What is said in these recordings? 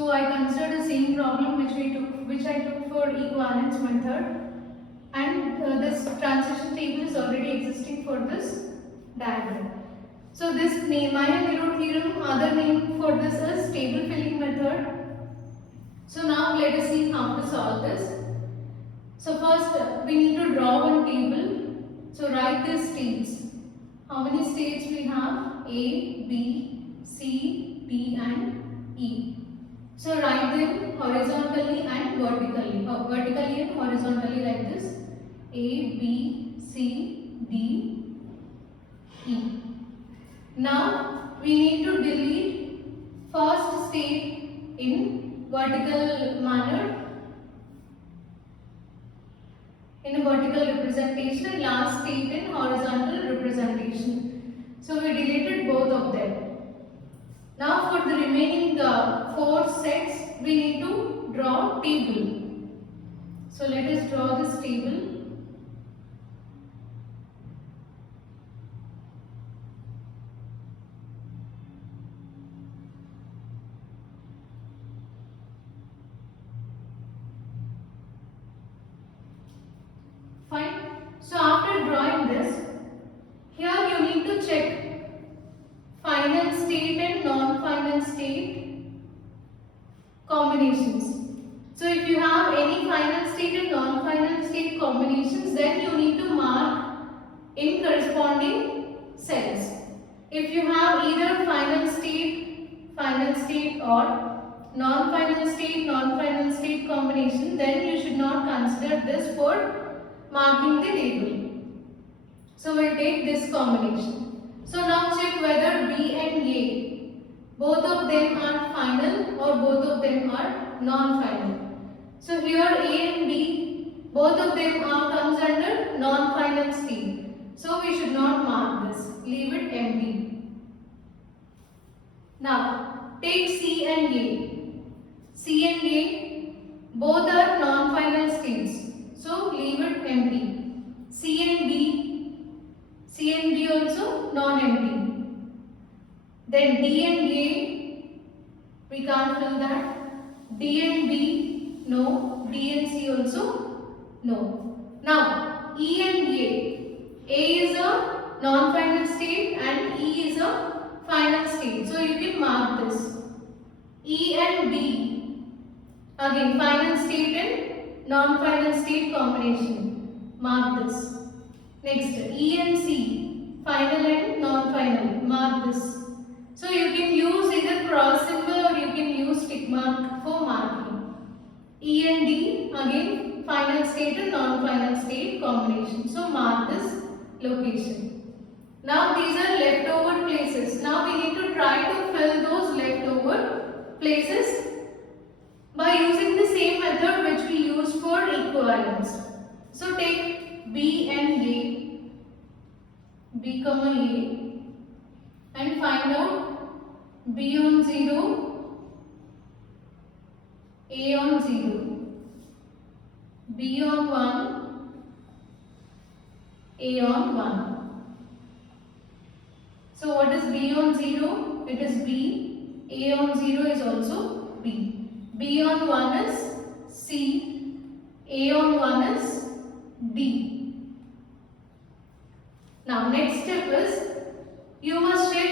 So I consider the same problem which I took for equivalence method, and this transition table is already existing for this diagram. So this Mayer-Niro theorem, other name for this is table filling method. So now let us see how to solve this. So first we need to draw one table. So write the states. How many states we have? A, B, C, D and E. So write them horizontally and vertically. Vertically and horizontally like this. A, B, C, D, E. Now we need to delete first state in vertical manner, in a vertical representation, and last state in horizontal representation. So we deleted both of them. Now for the remaining 4 sets, we need to draw table. So let us draw this table. Fine. So after drawing this, here you need to check final state and non-final state combinations. So if you have any final state and non-final state combinations, then you need to mark in corresponding cells. If you have either final state or non-final state combination, then you should not consider this for marking the table. So we'll take this combination. So now check whether B and A, both of them are final or both of them are non-final. So here A and B, both of them comes under non-final state. So we should not mark this. Leave it empty. Now take C and A. C and A, both are non-final states. So leave it empty. C and B also non-empty. Then D and A, we can't fill that. D and B, no. D and C also, no. Now E and A is a non-final state and E is a final state. So you can mark this. E and B, again final state and non-final state combination. Mark this. Next, E and C, final and non-final. Mark this. So you can use either cross symbol or you can use tick mark for marking. E and D, again final state and non-final state combination. So mark this location. Now these are leftover places. Now we need to try to fill those leftover places by using the same method which we used for equivalence. So take B and A, B comma A, and find out B on 0, A on 0, B on 1, A on 1. So what is B on 0? It is B. A on 0 is also B. B on 1 is C. A on 1 is D. Now next step is you must check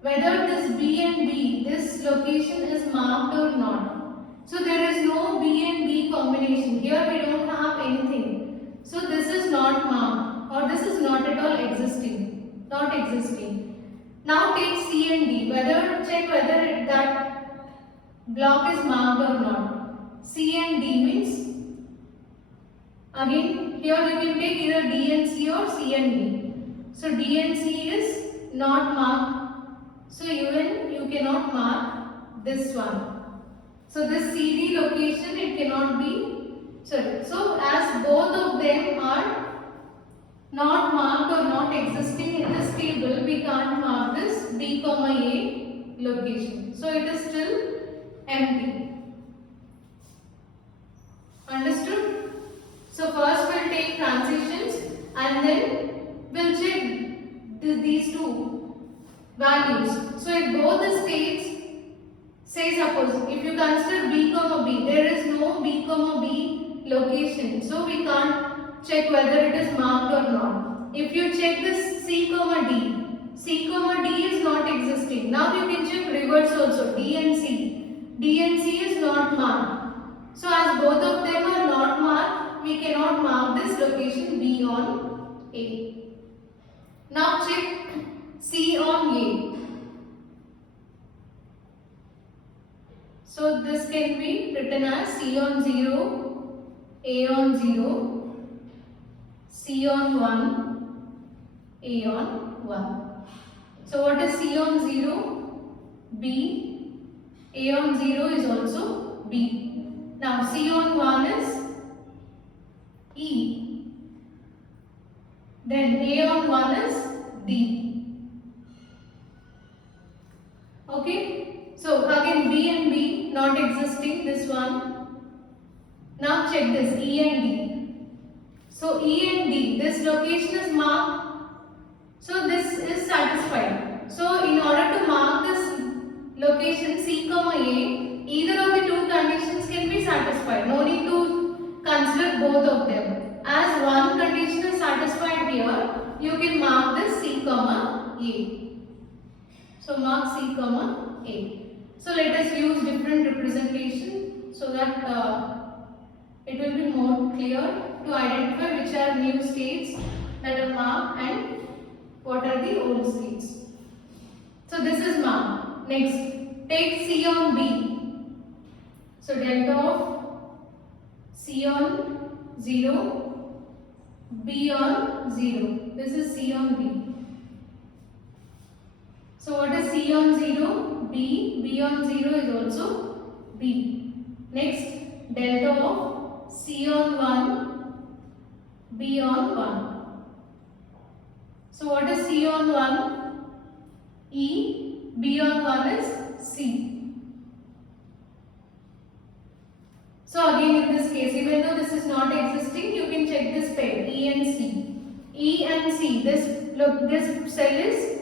whether this B and B, this location is marked or not. So there is no B and B combination. Here we don't have anything. So this is not marked or this is not at all existing. Not existing. Now take C and D. Check whether that block is marked or not. C and D means, again here you can take either D and C or C and D. So D and C is not marked. So even you cannot mark this one. So this CD location, it cannot be, sorry. So as both of them are not marked or not existing in this table, we can't mark this B comma A location. So it is still empty. Understood? So first we'll take transitions and then we'll check these two values. So if both the states Say suppose if you consider B comma B, there is no B comma B location, so we can't check whether it is marked or not. If you check this C comma D is not existing. Now you can check reverse also, D and C is not marked. So as both of them are not marked, we cannot mark this location B on A. Now check C on A. So this can be written as C on 0, A on 0, C on 1, A on 1. So what is C on 0? B. A on 0 is also B. Now C on 1 is E. Then A on 1 is D. Okay. So again B and B not existing, this one. Now check this E and D. So E and D, this location is marked. So this is satisfied. So in order to mark this location C comma A, either of the two conditions can be satisfied. No need to consider both of them. As one condition is satisfied here, you can mark this C comma A. So mark C comma A. So let us use different representation so that it will be more clear to identify which are new states that are marked and what are the old states. So this is marked. Next, take C on B. So delta of C on 0, B on 0. This is C on B. So what is C on 0? B. B on 0 is also B. Next, delta of C on 1, B on 1. So what is C on 1? E. B on 1 is C. So again in this case, even though this is not existing, you can check this pair E and C. E and C, this cell is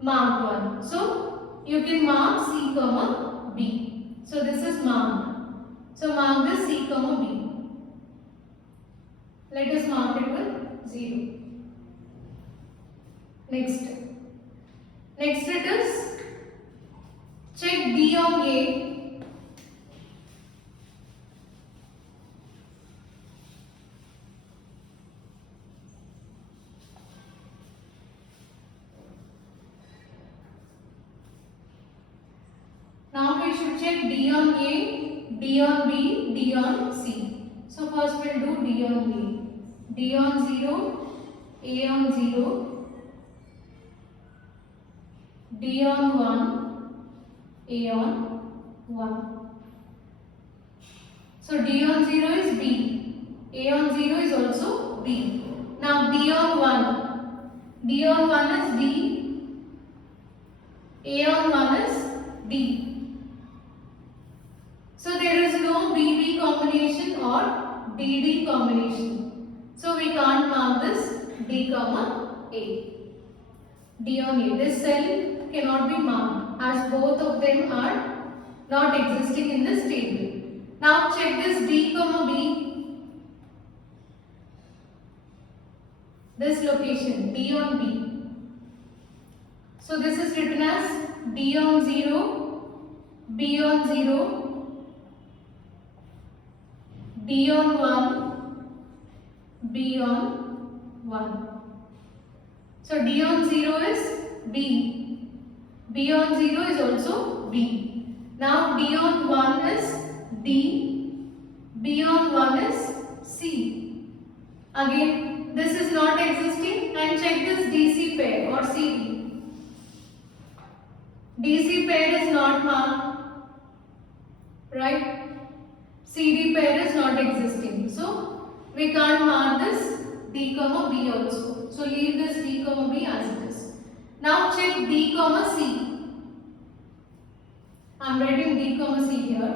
marked one. So you can mark C comma B. So this is marked. So mark this C comma B. Let us mark it with 0. Next it is check D on A. Now we should check D on A, D on B, D on C. So first we will do D on A. D on 0, A on 0, D on 1, A on 1. So D on 0 is B, A on 0 is also B. Now D on 1 is D, A on 1 is D. So there is no BB combination or DD combination. So we can't mark this D comma A. D on A. This cell cannot be marked as both of them are not existing in this table. Now check this D comma B. This location D on B. So this is written as D on 0, B on 0, D on 1, B on 1. So D on 0 is B. B on 0 is also B. Now D on 1 is D. B on 1 is C. Again, this is not existing, and check this DC pair or CD. DC pair is not marked, right? CD pair is not existing. So we can't mark this D comma B also. So leave this D comma B as it is. Now check D comma C. I am writing D comma C here.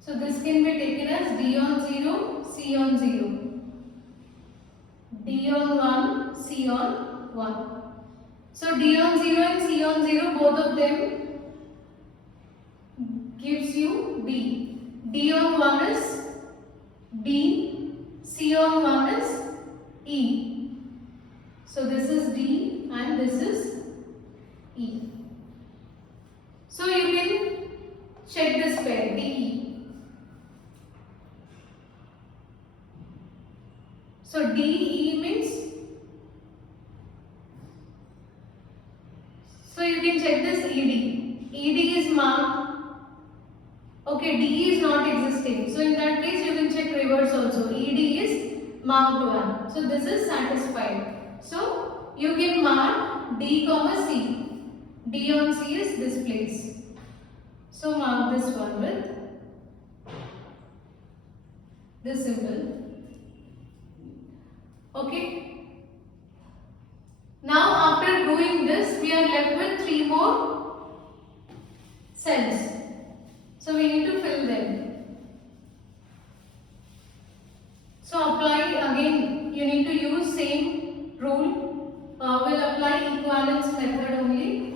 So this can be taken as D on 0, C on 0. D on 1, C on 1. So D on 0 and C on 0, both of them gives you B. D on 1 is D, C on 1 is E. So this is D and this is E. So you can check this pair DE. So DE means, so you can check this ED. ED is marked. Okay, DE is not existing. So in that case you can check reverse also. ED is marked 1. So this is satisfied. So you can mark D comma C. D on C is this place. So mark this one with this symbol. Okay. Now after doing this, we are left with 3 more cells. So we need to fill them. So apply again, you need to use same rule. We'll apply equivalence method only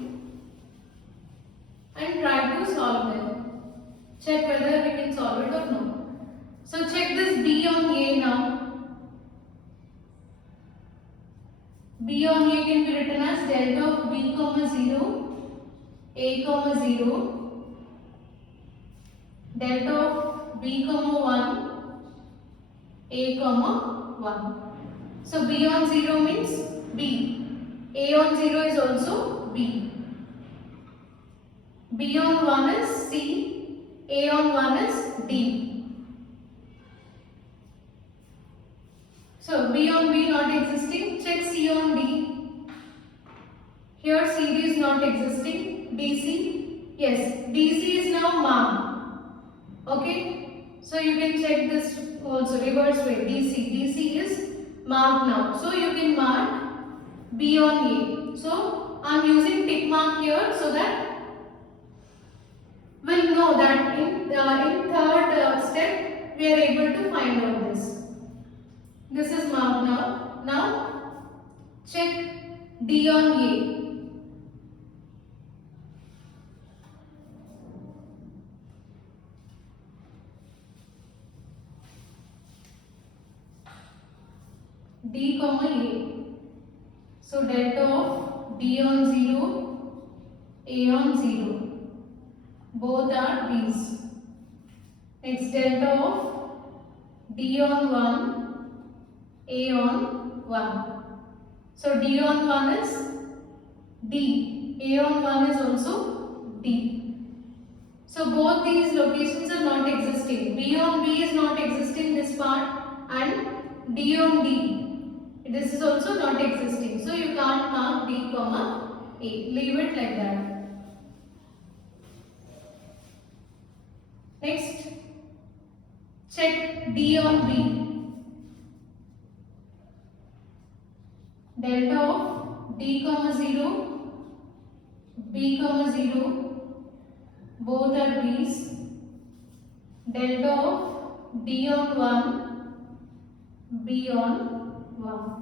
and try to solve them. Check whether we can solve it or no. So check this B on A now. B on A can be written as delta of B comma 0, A comma 0, delta of B comma 1, A comma 1. So B on 0 means B. A on 0 is also B. B on 1 is C. A on 1 is D. So B on B not existing. Check C on D. Here CD is not existing. DC. Yes, DC is now marked. Okay. So you can check this also reverse way. DC. DC is marked now. So you can mark B on A. So I am using tick mark here so that we'll know that in third step we are able to find out this. This is marked now. Now check D on A. D comma A. So delta of D on 0, A on 0. Both are D's. Next delta of D on 1, A on 1. So D on 1 is D. A on 1 is also D. So both these locations are not existing. B on B is not existing this part and D on D. This is also not existing. So you can't mark D comma A. Leave it like that. Next, check D on B. Delta of D comma 0, B comma 0, both are B's. Delta of D on 1, B on 1.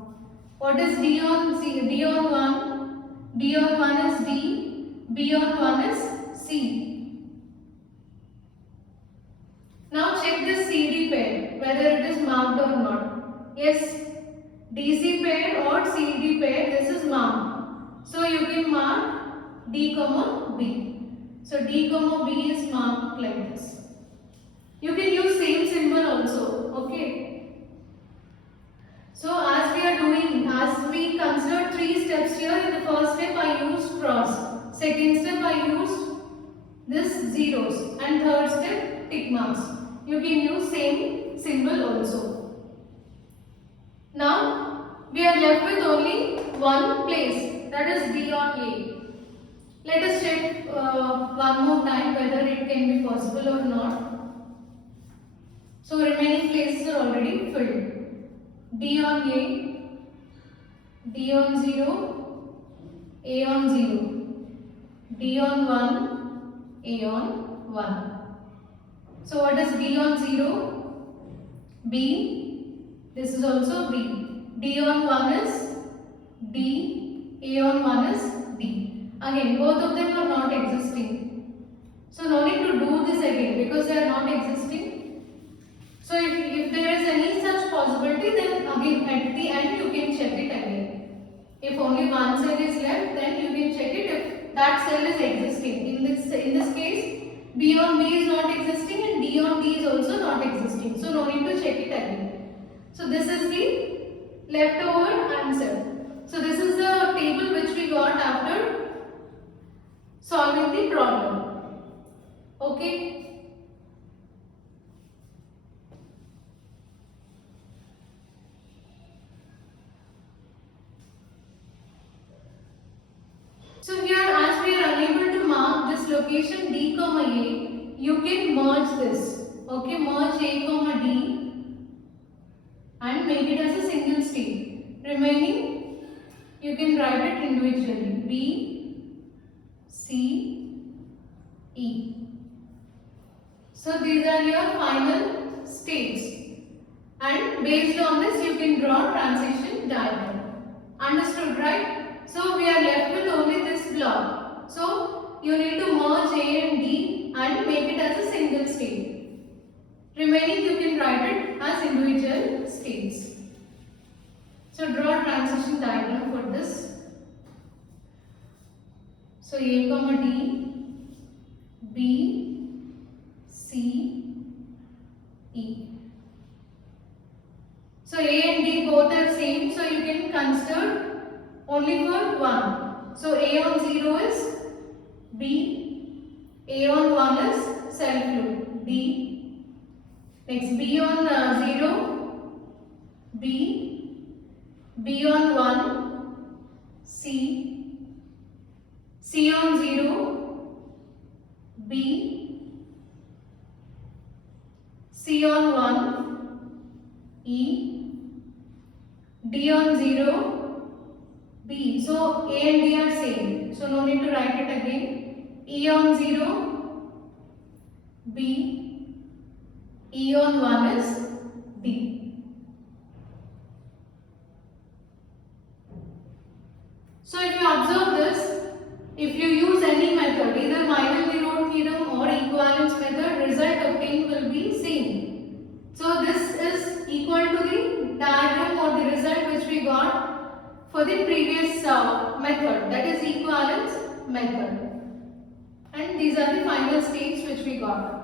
What is D on C? D on 1. D on 1 is D. B on 1 is C. Now check this CD pair, whether it is marked or not. Yes, DC pair or CD pair, this is marked. So you can mark D comma B. So D comma B is marked like this. You can use same symbol also. Okay. So as we are doing, as we consider 3 steps here, in the first step I used cross. Second step I used this zeros. And third step tick marks. You can use same symbol also. Now we are left with only one place, that is D on A. Let us check one more time whether it can be possible or not. So remaining places are already filled. D on A, D on 0, A on 0, D on 1, A on 1. So what is D on 0? B. This is also B. D on 1 is D. A on 1 is D. Again, both of them are not existing. So no need to do this again because they are not existing. So if there is any such possibility, then again at the end you can check it again. If only one cell is left, then you can check it if that cell is existing. In this case, B on B is not existing and D on D is also not existing. So no need to check it again. So this is the leftover answer. So this is the table which we got after solving the problem. Okay. So here, as we are unable to mark this location D comma A, you can merge this. Okay, merge A comma D and make it as a single state. Remaining, you can write it individually. B, C, E. So these are your final states. And based on this, you can draw transition diagram. Understood, right? So we are left with only this block. So you need to merge A and D and make it as a single state. Remaining you can write it as individual states. So draw transition diagram for this. So A comma D, B, C, E. So A and D both are same, so you can consider only for 1. So A on 0 is B, A on 1 is self loop D. Next B on 0 B, B on 1 C, C on 0 B, C on 1 E, D on 0 B. So A and D are same. So no need to write it again. E on 0 B, E on 1 is D. So if you observe this, if you use any method, either Maynard-Leroux theorem or equivalence method, result obtained will be same. So this is equal to the diagram or the result which we got for the previous method, that is equivalence method. And these are the final states which we got.